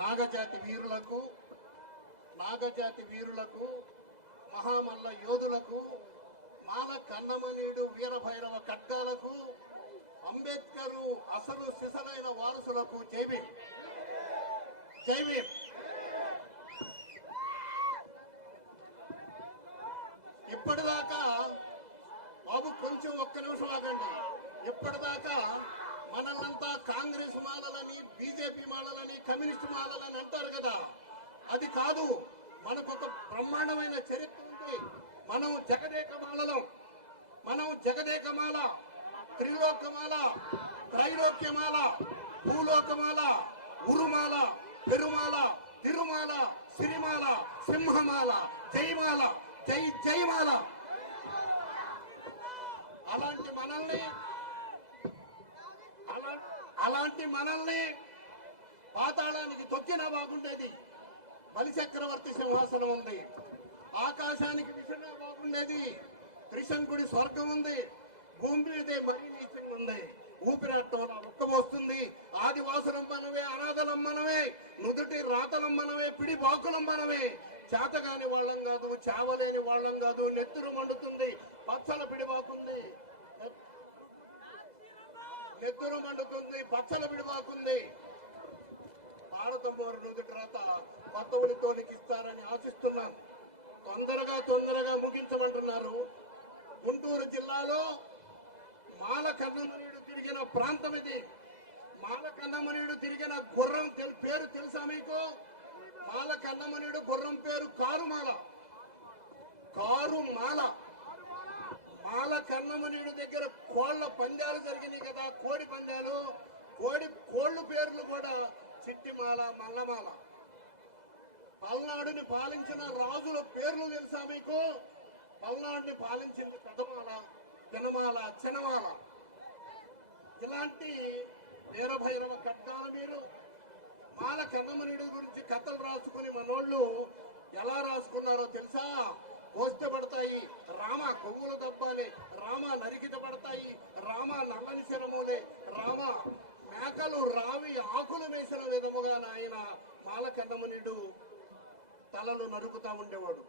నాగజాతి వీరులకు నాగజాతి వీరులకు మహామల్ల యోధులకు మాల కన్నమనీయుడు వీరభైరవ ఖడ్గాలకు అంబేద్కర్ అసలు సిసలైన వారసులకు జైవీ జైవీ ఇప్పటిదాకా బాబు కొంచెం ఒక్క నిమిషం ఆగండి. ఇప్పటిదాకా మనల్నంతా కాంగ్రెస్ మాలలని బీజేపీ మాలలని కమ్యూనిస్ట్ మాలలని అంటారు కదా. అది కాదు మనకు ఒక బ్రహ్మాండమైన చరిత్ర ఉంది. మనం జగదేకమాలలో మనం జగదేకమాల త్రిలోకమాల త్రైలోక్యమాల భూలోకమాల ఉరుమాల పెరుమాల తిరుమాల సిరిమాల సింహమాల జయమాల జై జయమాల. అలాంటి మనల్ని అలాంటి మనల్ని పాతాళానికి తొక్కినా బాగుండేది. బలిచక్రవర్తి సింహాసనం ఉంది. ఆకాశానికి విషణా బాగుండేది. త్రిశంకుడి స్వర్గం ఉంది. భూమి మీదే మరీ నీచంగా ఉంది. ఊపిరాటంలో ఉక్కమొస్తుంది ఆదివాసులం మనమే అనాథలం మనమే నుదుటి రాతలం మనమే పిడి బాకులం మనమే. చేతగాని వాళ్ళం కాదు చావలేని వాళ్ళం కాదు నెత్తురు మండుతుంది పచ్చల పిడిబాకుంది. నెత్తురు మండుతుంది పచ్చల విడివాకుంది భారతంబోరు రోజు తర్వాత కొత్త ఉలితోనికి ఇస్తారని ఆశిస్తున్నాం. తొందరగా తొందరగా ముగించమంటున్నారు. గుంటూరు జిల్లాలో మాల కన్నమనీయుడు తిరిగిన ప్రాంతం ఇది. మాల కన్నమనీయుడు తిరిగిన గుర్రం తెల్- పేరు తెలుసా మీకు? మాల కన్నమనీయుడు గుర్రం పేరు కారుమాల. కారుమాల. మాల కన్నమనీయుడు దగ్గర కోళ్ళ పందాలు జరిగినాయి. కోడి కోళ్ళు పేర్లు కూడా చిట్టిమాల మల్లమాల. పల్నాడుని పాలించిన రాజుల పేర్లు తెలుసా మీకు? పల్నాడుని పాలించింది పెదమాల పినమాల చినమాల. ఇలాంటి వీరభైరవ కట్టాలు మీరు మాల కన్నమనుడి గురించి కథలు రాసుకుని మనోళ్ళు ఎలా రాసుకున్నారో తెలుసా? కోస్తే పడతాయి రామ కొవ్వుల దబ్బాలే రామ నరికిత పడతాయి రామ నల్లని శనములే రామ మేకలు రావి ఆకులు వేసిన విధముగా నాయన మాల కన్నమనుడు తలలు నరుకుతా ఉండేవాడు.